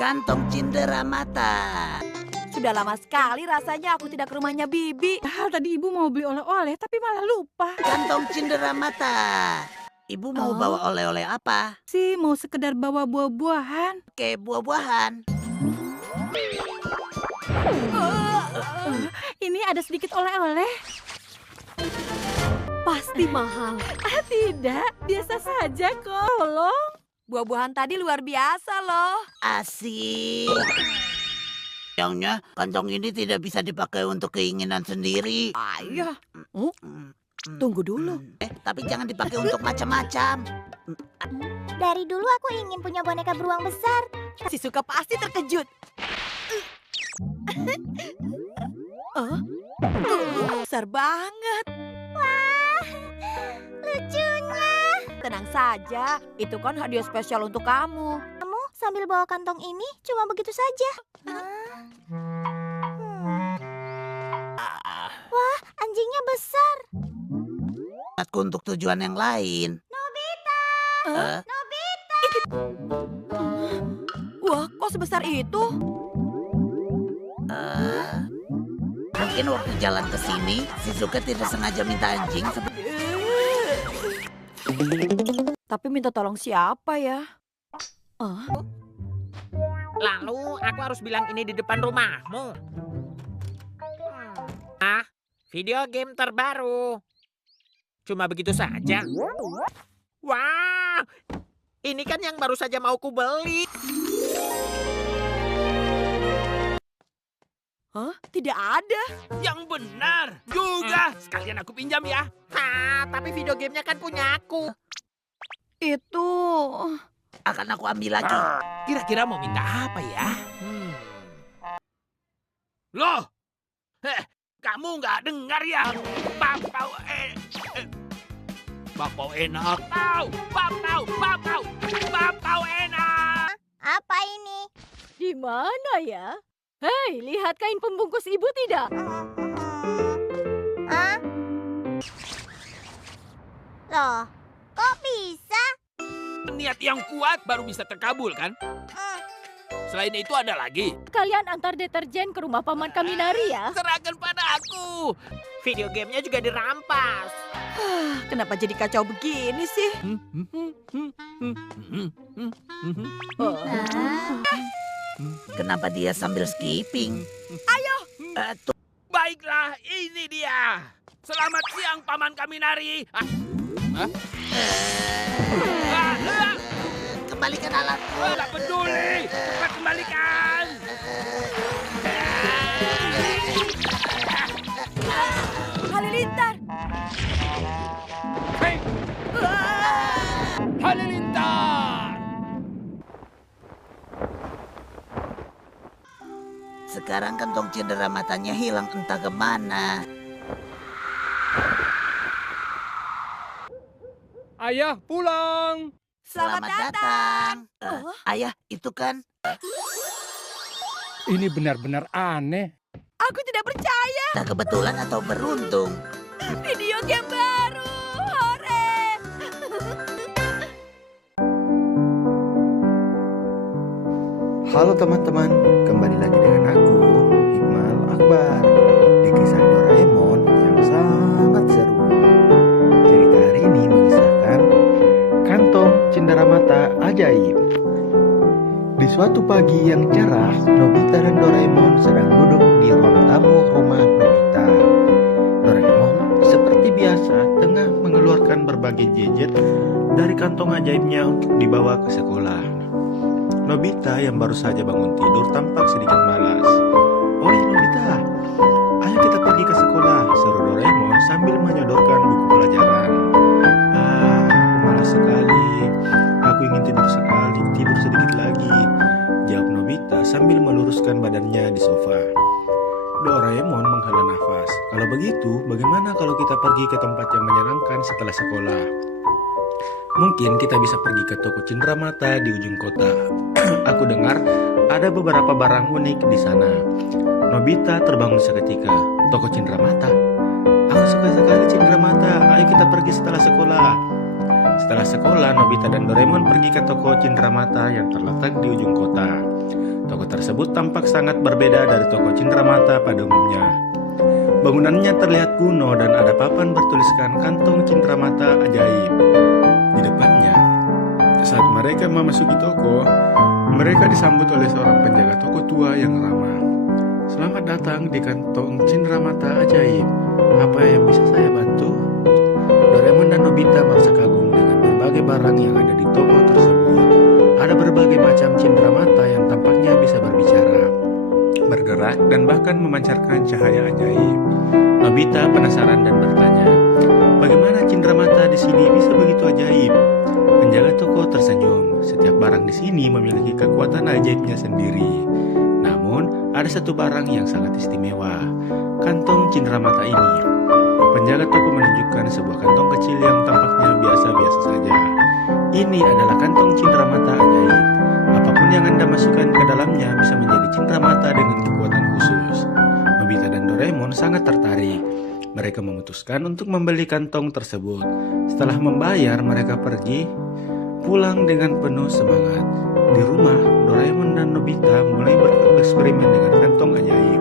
Kantong cindera mata. Sudah lama sekali rasanya aku tidak ke rumahnya Bibi. Tadi ibu mau beli oleh-oleh tapi malah lupa. Kantong cindera mata. Ibu mau bawa oleh-oleh apa? Sih mau sekedar bawa buah-buahan. Oke, buah-buahan. Ini ada sedikit oleh-oleh. Pasti mahal. Tidak, biasa saja kok. Tolong. Buah-buahan tadi luar biasa loh. Asik. Sayangnya, kantong ini tidak bisa dipakai untuk keinginan sendiri. Ayah. Tunggu dulu. Tapi jangan dipakai untuk macam-macam. Dari dulu aku ingin punya boneka beruang besar. Si Suka pasti terkejut. Besar banget. Wah, lucunya. Tenang saja, itu kan hadiah spesial untuk kamu. Kamu sambil bawa kantong ini cuma begitu saja. Wah, anjingnya besar. Aku untuk tujuan yang lain. Nobita! Nobita! Wah, kok sebesar itu? Mungkin waktu jalan ke sini, Shizuka tidak sengaja minta anjing. Tapi minta tolong siapa ya? Lalu aku harus bilang ini di depan rumahmu. Video game terbaru. Cuma begitu saja. Wah, ini kan yang baru saja mau ku beli. Hah? Tidak ada. Yang benar juga. Sekalian aku pinjam ya. Tapi video gamenya kan punya aku. Itu... Akan aku ambil lagi. Kira-kira mau minta apa ya? Loh, kamu nggak dengar ya? Bapau enak. Bapau enak. Apa ini? Di mana ya? Hei, lihat kain pembungkus ibu tidak? Hah? Loh, kok bisa? Niat yang kuat baru bisa terkabul kan? Selain itu ada lagi. Kalian antar deterjen ke rumah paman Kaminari ya? Serahkan pada aku. Video gamenya juga dirampas. Kenapa jadi kacau begini sih? Kenapa dia sambil skipping? Ayo. Baiklah, ini dia. Selamat siang, Paman Kaminari. Kembalikan alatku. Tidak peduli. Cepat kembalikan. Halilintar. Hei. Halilintar. Sekarang kantong cindera matanya hilang entah kemana. Ayah pulang. Selamat datang. Ayah, itu kan... Ini benar-benar aneh. Aku tidak percaya. Entah kebetulan atau beruntung. Video game baru. Hore. Halo teman-teman, kembali lagi dengan aku, Hikmal Akbar, di kisah Doraemon yang sangat seru. Cerita hari ini mengisahkan Kantong Cindera Mata Ajaib. Di suatu pagi yang cerah, Nobita dan Doraemon sedang duduk di ruang tamu rumah Nobita. Doraemon seperti biasa tengah mengeluarkan berbagai gadget dari kantong ajaibnya untuk dibawa ke sekolah. Nobita yang baru saja bangun tidur tampak sedikit malas. "Oi Nobita, ayo kita pergi ke sekolah," seru Doraemon sambil menyodorkan buku pelajaran. Aku malas sekali. Aku ingin tidur sedikit lagi," jawab Nobita sambil meluruskan badannya di sofa. Doraemon menghela nafas. "Kalau begitu, bagaimana kalau kita pergi ke tempat yang menyenangkan setelah sekolah? Mungkin kita bisa pergi ke toko cindera mata di ujung kota. Aku dengar ada beberapa barang unik di sana." Nobita terbangun seketika. "Toko cindera mata? Aku suka sekali cindera mata. Ayo kita pergi setelah sekolah." Setelah sekolah, Nobita dan Doraemon pergi ke toko Cindramata yang terletak di ujung kota. Toko tersebut tampak sangat berbeda dari toko Cindramata pada umumnya. Bangunannya terlihat kuno dan ada papan bertuliskan kantong Cindramata ajaib di depannya. Saat mereka memasuki toko, mereka disambut oleh seorang penjaga toko tua yang ramah. "Selamat datang di kantong Cindramata ajaib. Apa yang bisa saya bantu?" Doraemon dan Nobita merasa kagum dengan berbagai barang yang ada di toko tersebut. Ada berbagai macam cindramata yang tampaknya bisa berbicara, bergerak, dan bahkan memancarkan cahaya ajaib. Nobita penasaran dan bertanya, "Bagaimana cindramata di sini bisa begitu ajaib?" Penjaga toko tersenyum. "Setiap barang di sini memiliki kekuatan ajaibnya sendiri. Namun, ada satu barang yang sangat istimewa, kantong cindramata ini." Penjaga toko menunjukkan sebuah kantong kecil yang tampaknya biasa-biasa saja. "Ini adalah kantong cindramata ajaib. Apapun yang Anda masukkan ke dalamnya bisa menjadi cindramata dengan kekuatan khusus." Nobita dan Doraemon sangat tertarik. Mereka memutuskan untuk membeli kantong tersebut. Setelah membayar, mereka pergi pulang dengan penuh semangat. Di rumah, Doraemon dan Nobita mulai bereksperimen dengan kantong ajaib.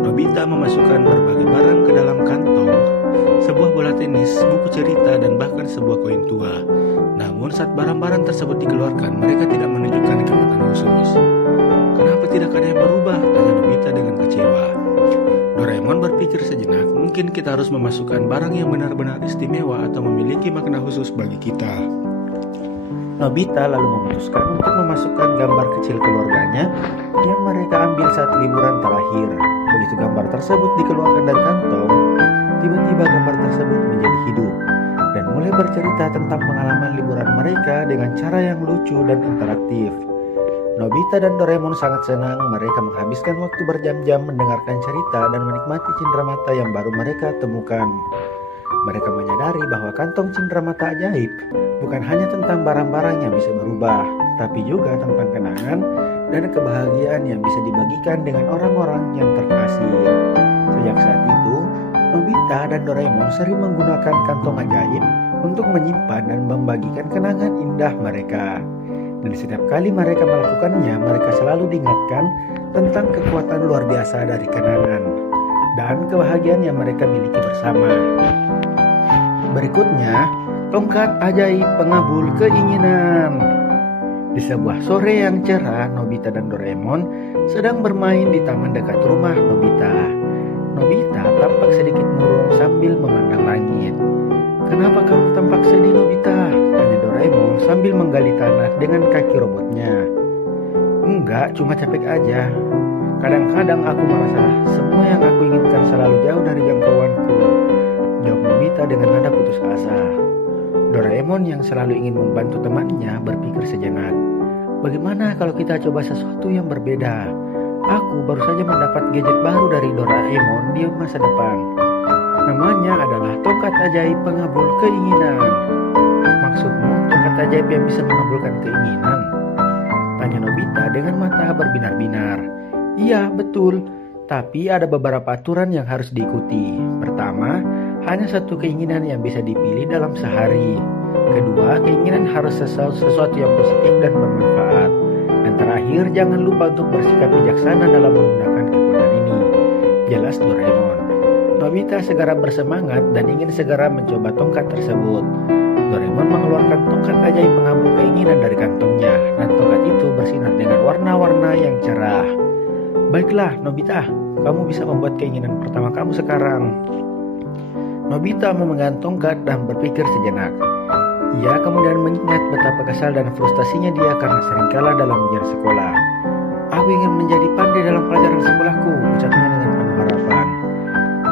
Nobita memasukkan berbagai barang ke dalam kantong, sebuah bola tenis, buku cerita, dan bahkan sebuah koin tua. Namun saat barang-barang tersebut dikeluarkan, mereka tidak menunjukkan kekuatan khusus. "Kenapa tidak ada yang berubah?" tanya Nobita dengan kecewa. Doraemon berpikir sejenak, "Mungkin kita harus memasukkan barang yang benar-benar istimewa atau memiliki makna khusus bagi kita." Nobita lalu memutuskan untuk memasukkan gambar kecil keluarganya yang mereka ambil saat liburan terakhir. Begitu gambar tersebut dikeluarkan dari kantong, tiba-tiba gambar tersebut menjadi hidup dan mulai bercerita tentang pengalaman liburan mereka dengan cara yang lucu dan interaktif. Nobita dan Doraemon sangat senang. Mereka menghabiskan waktu berjam-jam mendengarkan cerita dan menikmati cindramata yang baru mereka temukan. Mereka menyadari bahwa kantong cindramata ajaib bukan hanya tentang barang-barang yang bisa berubah, tapi juga tentang kenangan dan kebahagiaan yang bisa dibagikan dengan orang-orang yang terkasih. Sejak saat itu, Nobita dan Doraemon sering menggunakan kantong ajaib untuk menyimpan dan membagikan kenangan indah mereka. Dan setiap kali mereka melakukannya, mereka selalu diingatkan tentang kekuatan luar biasa dari kenangan dan kebahagiaan yang mereka miliki bersama. Berikutnya, tongkat ajaib pengabul keinginan. Di sebuah sore yang cerah, Nobita dan Doraemon sedang bermain di taman dekat rumah Nobita. Nobita tampak sedikit murung sambil memandang langit. "Kenapa kamu tampak sedih, Nobita?" tanya Doraemon sambil menggali tanah dengan kaki robotnya. "Enggak, cuma capek aja. Kadang-kadang aku merasa semua yang aku inginkan selalu jauh dari jangkauanku," jawab Nobita dengan nada putus asa. Doraemon yang selalu ingin membantu temannya berpikir sejenak. "Bagaimana kalau kita coba sesuatu yang berbeda? Aku baru saja mendapat gadget baru dari Doraemon di masa depan. Namanya adalah tongkat ajaib pengabul keinginan." "Maksudmu tongkat ajaib yang bisa mengabulkan keinginan?" tanya Nobita dengan mata berbinar-binar. "Iya, betul. Tapi ada beberapa aturan yang harus diikuti. Pertama, hanya satu keinginan yang bisa dipilih dalam sehari. Kedua, keinginan harus sesuatu yang positif dan bermanfaat. Dan terakhir, jangan lupa untuk bersikap bijaksana dalam menggunakan kekuatan ini," jelas Doraemon. Nobita segera bersemangat dan ingin segera mencoba tongkat tersebut. Doraemon mengeluarkan tongkat ajaib pengabul keinginan dari kantongnya, dan tongkat itu bersinar dengan warna-warna yang cerah. "Baiklah, Nobita, kamu bisa membuat keinginan pertama kamu sekarang." Nobita memegang tongkat dan berpikir sejenak. Ia kemudian mengingat betapa kesal dan frustasinya dia karena sering kalah dalam ujian sekolah. "Aku ingin menjadi pandai dalam pelajaran sekolahku," ucapnya dengan penuh harapan.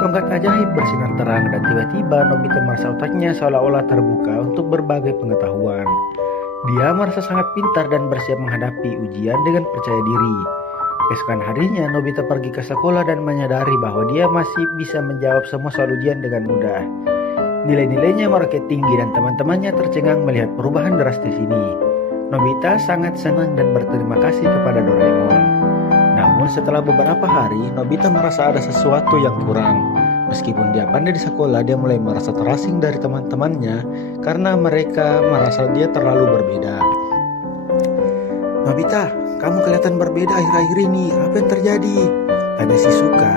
Tongkat ajaib bersinar terang dan tiba-tiba Nobita merasa otaknya seolah-olah terbuka untuk berbagai pengetahuan. Dia merasa sangat pintar dan bersiap menghadapi ujian dengan percaya diri. Keesokan harinya, Nobita pergi ke sekolah dan menyadari bahwa dia masih bisa menjawab semua soal ujian dengan mudah. Nilai-nilainya meroket tinggi dan teman-temannya tercengang melihat perubahan drastis ini. Nobita sangat senang dan berterima kasih kepada Doraemon. Namun setelah beberapa hari, Nobita merasa ada sesuatu yang kurang. Meskipun dia pandai di sekolah, dia mulai merasa terasing dari teman-temannya karena mereka merasa dia terlalu berbeda. Nobita, kamu kelihatan berbeda akhir-akhir ini. Apa yang terjadi? Tanya Shizuka.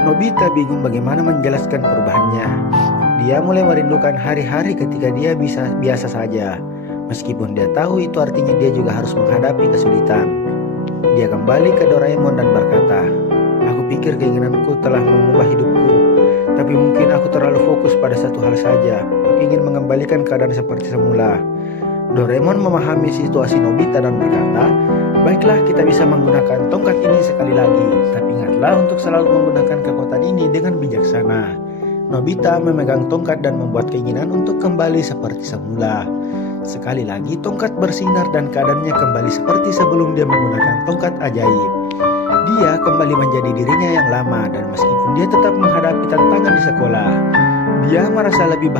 Nobita bingung bagaimana menjelaskan perubahannya. Dia mulai merindukan hari-hari ketika dia bisa biasa saja. Meskipun dia tahu itu artinya dia juga harus menghadapi kesulitan. Dia kembali ke Doraemon dan berkata, "Aku pikir keinginanku telah mengubah hidupku, tapi mungkin aku terlalu fokus pada satu hal saja. Aku ingin mengembalikan keadaan seperti semula." Doraemon memahami situasi Nobita dan berkata, "Baiklah, kita bisa menggunakan tongkat ini sekali lagi. Tapi ingatlah untuk selalu menggunakan kekuatan ini dengan bijaksana." Nobita memegang tongkat dan membuat keinginan untuk kembali seperti semula. Sekali lagi tongkat bersinar dan keadaannya kembali seperti sebelum dia menggunakan tongkat ajaib. Dia kembali menjadi dirinya yang lama dan meskipun dia tetap menghadapi tantangan di sekolah, dia merasa lebih bahagia.